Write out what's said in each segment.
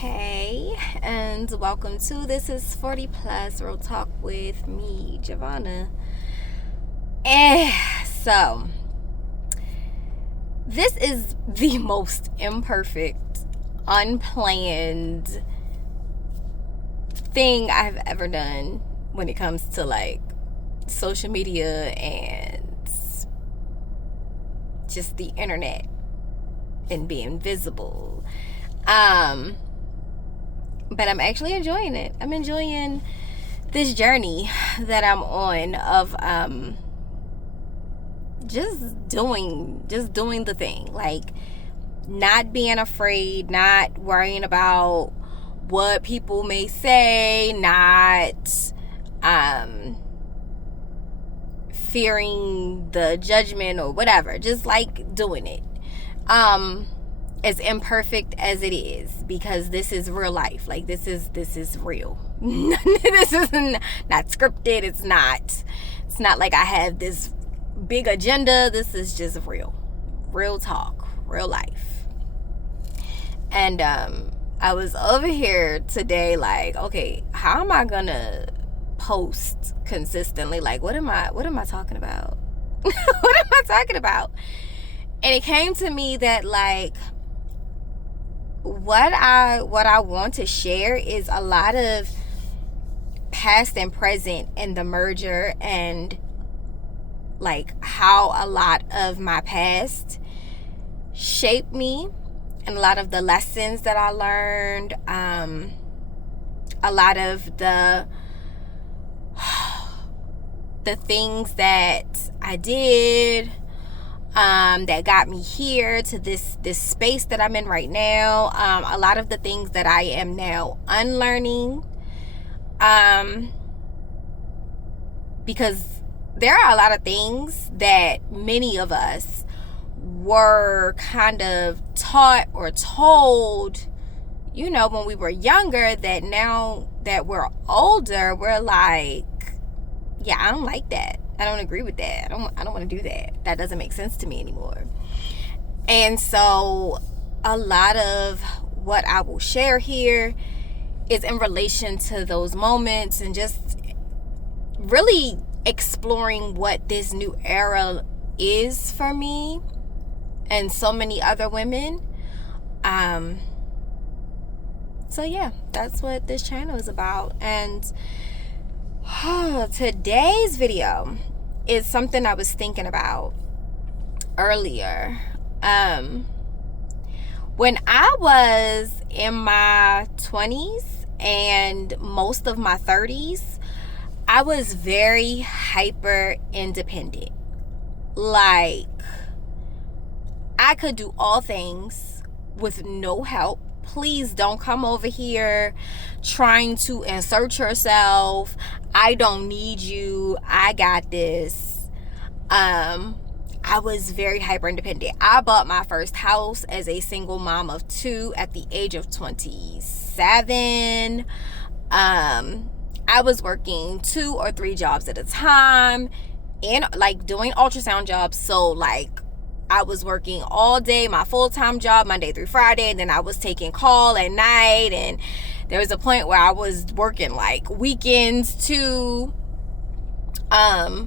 Hey, and welcome to This is 40 Plus Real Talk with me, Giovanna. So, this is the most imperfect, unplanned thing I've ever done when it comes to like social media and just the internet and being visible. But I'm actually enjoying it. I'm enjoying this journey that I'm on of just doing the thing. Like, not being afraid, not worrying about what people may say, not fearing the judgment or whatever. Just like doing it. As imperfect as it is, because this is real life. Like, this is real. This is not scripted. It's not like I have this big agenda. This is just real talk, real life. And I was over here today like, okay, how am I gonna post consistently? Like, what am I talking about? What am I talking about? And it came to me that, like, what I want to share is a lot of past and present in the merger, and like how a lot of my past shaped me and a lot of the lessons that I learned, a lot of the things that I did that got me here to this space that I'm in right now. A lot of the things that I am now unlearning, because there are a lot of things that many of us were kind of taught or told, when we were younger, that now that we're older, we're like, yeah, I don't like that. I don't agree with that. I don't want to do that. That doesn't make sense to me anymore. And so a lot of what I will share here is in relation to those moments and just really exploring what this new era is for me and so many other women. So yeah, that's what this channel is about. And today's video is something I was thinking about earlier. When I was in my 20s and most of my 30s, I was very hyper independent. Like, I could do all things with no help. Please don't come over here trying to insert yourself. I don't need you. I got this. I was very hyper independent. I bought my first house as a single mom of 2 at the age of 27. I was working 2 or 3 jobs at a time and like doing ultrasound jobs. So like, I was working all day, my full-time job, Monday through Friday, and then I was taking call at night, and there was a point where I was working like weekends too. I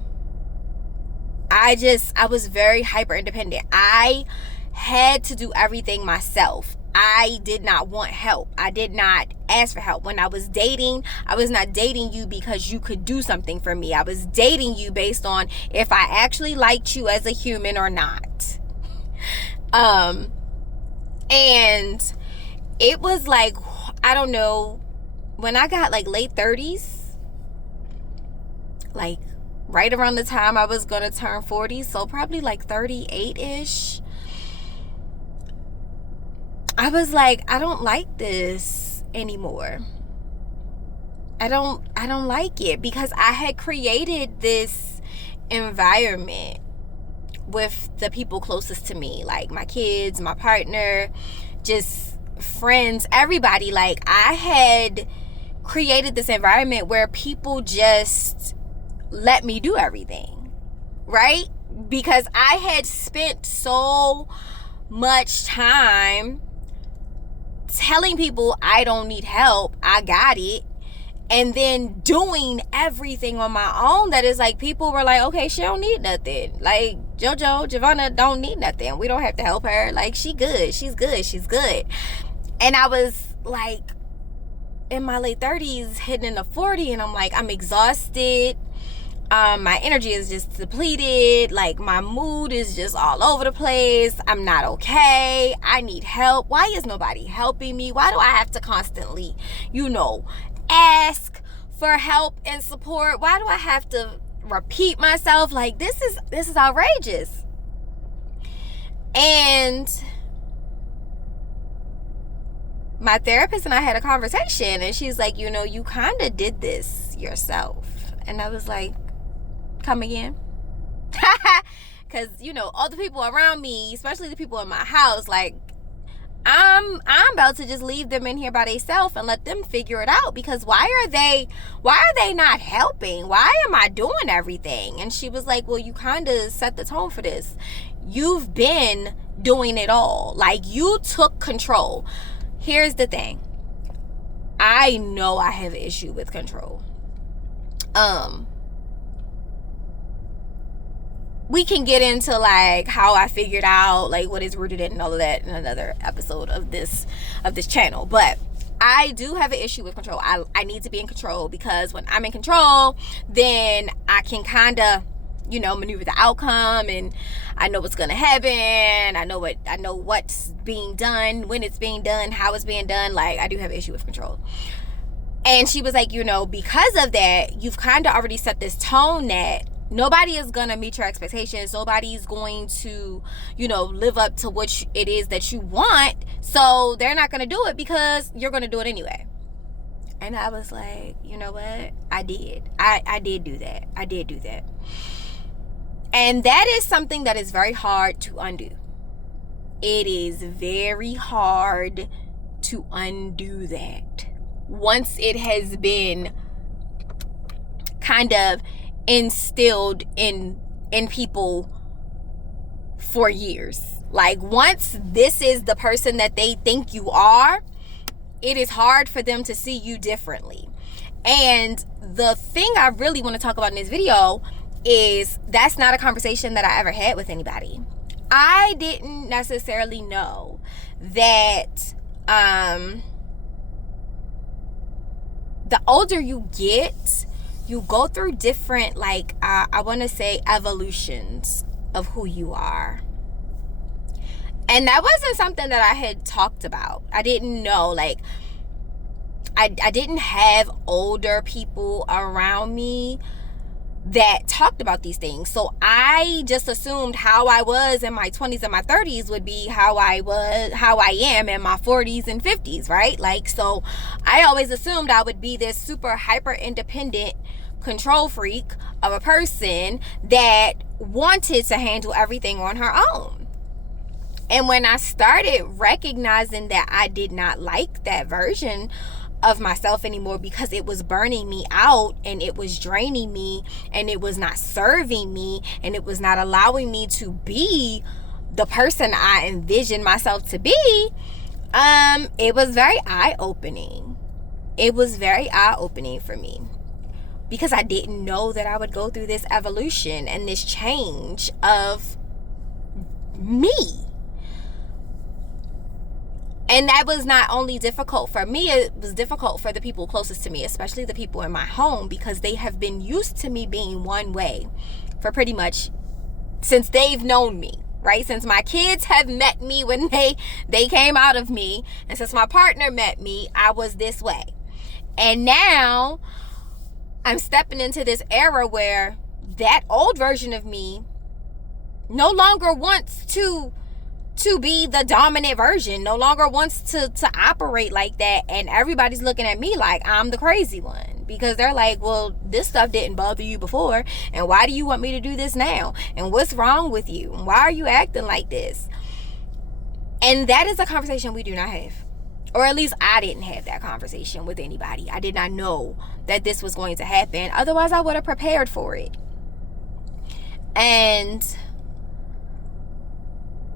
was very hyper independent. I had to do everything myself. I did not want help. I did not ask for help. When I was dating, I was not dating you because you could do something for me. I was dating you based on if I actually liked you as a human or not. And it was like, I don't know, when I got like late 30s, like right around the time I was gonna turn 40, so probably like 38-ish, I was like, I don't like this anymore. I don't like it, because I had created this environment with the people closest to me, like my kids, my partner, just friends, everybody. Like, I had created this environment where people just let me do everything, right? Because I had spent so much time telling people I don't need help, I got it, and then doing everything on my own, that is like, people were like, okay, she don't need nothing. Like, Giovanna don't need nothing. We don't have to help her. Like, she's good. And I was like in my late 30s, hitting into 40, and I'm like, I'm exhausted. My energy is just depleted. Like, my mood is just all over the place. I'm not okay. I need help. Why is nobody helping me? Why do I have to constantly, ask for help and support? Why do I have to repeat myself? Like, this is outrageous. And my therapist and I had a conversation, and she's like, you kind of did this yourself. And I was like, come again? Because all the people around me, especially the people in my house, like, I'm about to just leave them in here by themselves and let them figure it out, because why are they not helping? Why am I doing everything? And she was like, well, you kind of set the tone for this. You've been doing it all. Like, you took control. Here's the thing. I know I have an issue with control. We can get into like how I figured out like what is rooted in and all of that in another episode of this channel. But I do have an issue with control. I need to be in control, because when I'm in control, then I can kind of, maneuver the outcome, and I know what's gonna happen. I know what's being done, when it's being done, how it's being done. Like, I do have an issue with control. And she was like, because of that, you've kind of already set this tone that nobody is gonna meet your expectations. Nobody's going to, live up to what it is that you want. So they're not gonna do it, because you're gonna do it anyway. And I was like, you know what? I did. I did do that. I did do that. And that is something that is very hard to undo. It is very hard to undo that. Once it has been kind of instilled in people for years. Like, once this is the person that they think you are, it is hard for them to see you differently. And the thing I really want to talk about in this video is that's not a conversation that I ever had with anybody. I didn't necessarily know that the older you get, you go through different, like, I want to say evolutions of who you are. And that wasn't something that I had talked about. I didn't know, like, I didn't have older people around me that talked about these things. So I just assumed how I was in my 20s and my 30s would be how I am in my 40s and 50s, right? Like, so I always assumed I would be this super hyper independent control freak of a person that wanted to handle everything on her own. And when I started recognizing that I did not like that version of myself anymore, because it was burning me out and it was draining me and it was not serving me and it was not allowing me to be the person I envisioned myself to be, it was very eye-opening. It was very eye-opening for me, because I didn't know that I would go through this evolution and this change of me. And that was not only difficult for me, it was difficult for the people closest to me, especially the people in my home, because they have been used to me being one way for pretty much since they've known me, right? Since my kids have met me when they came out of me, and since my partner met me, I was this way. And now I'm stepping into this era where that old version of me no longer wants to be the dominant version, no longer wants to operate like that. And everybody's looking at me like I'm the crazy one, because they're like, well, this stuff didn't bother you before, and why do you want me to do this now? And what's wrong with you? And why are you acting like this? And that is a conversation we do not have. Or at least I didn't have that conversation with anybody. I did not know that this was going to happen. Otherwise, I would have prepared for it. And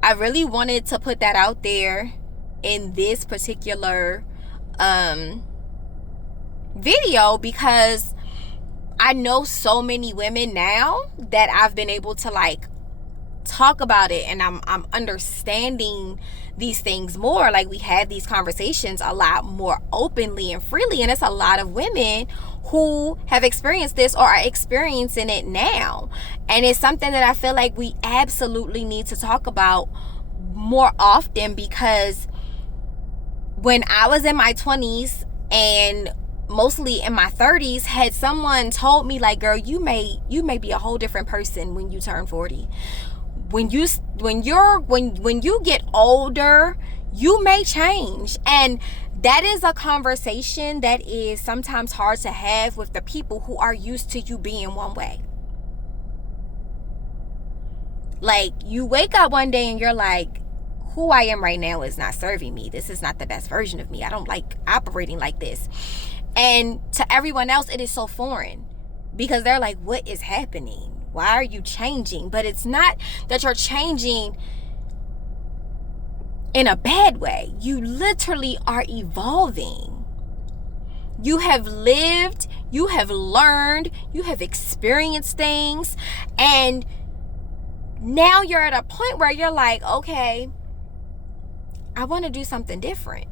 I really wanted to put that out there in this particular video, because I know so many women now that I've been able to like talk about it, and I'm understanding these things more. Like, we have these conversations a lot more openly and freely, and it's a lot of women who have experienced this or are experiencing it now. And it's something that I feel like we absolutely need to talk about more often, because when I was in my 20s and mostly in my 30s, had someone told me like, girl, you may be a whole different person when you turn 40. When you get older, you may change. And that is a conversation that is sometimes hard to have with the people who are used to you being one way. Like, you wake up one day and you're like, who I am right now is not serving me. This is not the best version of me. I don't like operating like this. And to everyone else, it is so foreign, because they're like, what is happening? Why are you changing? But it's not that you're changing in a bad way. You literally are evolving. You have lived, you have learned, you have experienced things, and now you're at a point where you're like, okay, I want to do something different.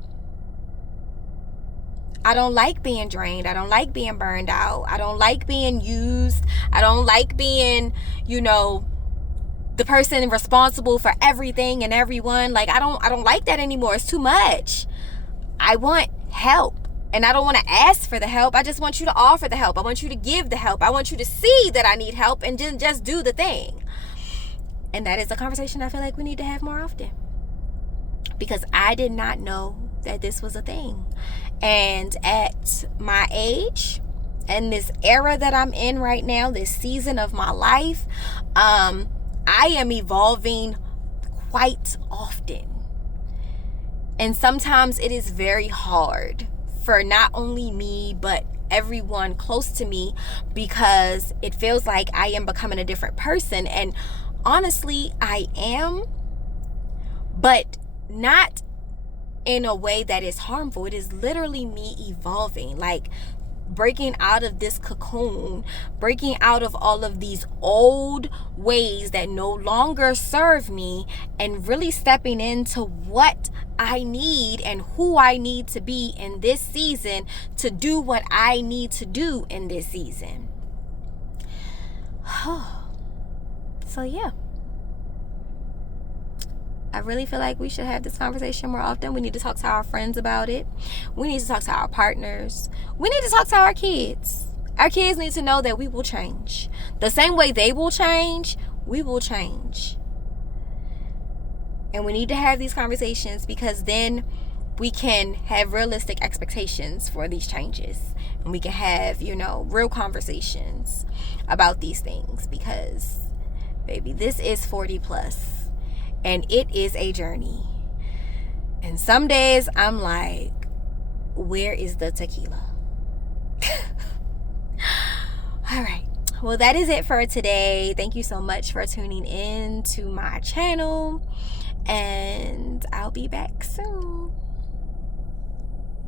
I don't like being drained. I don't like being burned out. I don't like being used. I don't like being, the person responsible for everything and everyone. Like, I don't like that anymore. It's too much. I want help. And I don't want to ask for the help. I just want you to offer the help. I want you to give the help. I want you to see that I need help and just do the thing. And that is a conversation I feel like we need to have more often, because I did not know that this was a thing. And at my age and this era that I'm in right now, this season of my life, I am evolving quite often. And sometimes it is very hard for not only me, but everyone close to me, because it feels like I am becoming a different person. And honestly, I am, but not in a way that is harmful. It is literally me evolving, like breaking out of this cocoon, breaking out of all of these old ways that no longer serve me, and really stepping into what I need and who I need to be in this season to do what I need to do in this season. So yeah, I really feel like we should have this conversation more often. We need to talk to our friends about it. We need to talk to our partners. We need to talk to our kids. Our kids need to know that we will change. The same way they will change, we will change. And we need to have these conversations, because then we can have realistic expectations for these changes. And we can have, real conversations about these things, because, baby, this is 40 plus. And it is a journey. And some days I'm like, where is the tequila? All right. Well, that is it for today. Thank you so much for tuning in to my channel. And I'll be back soon.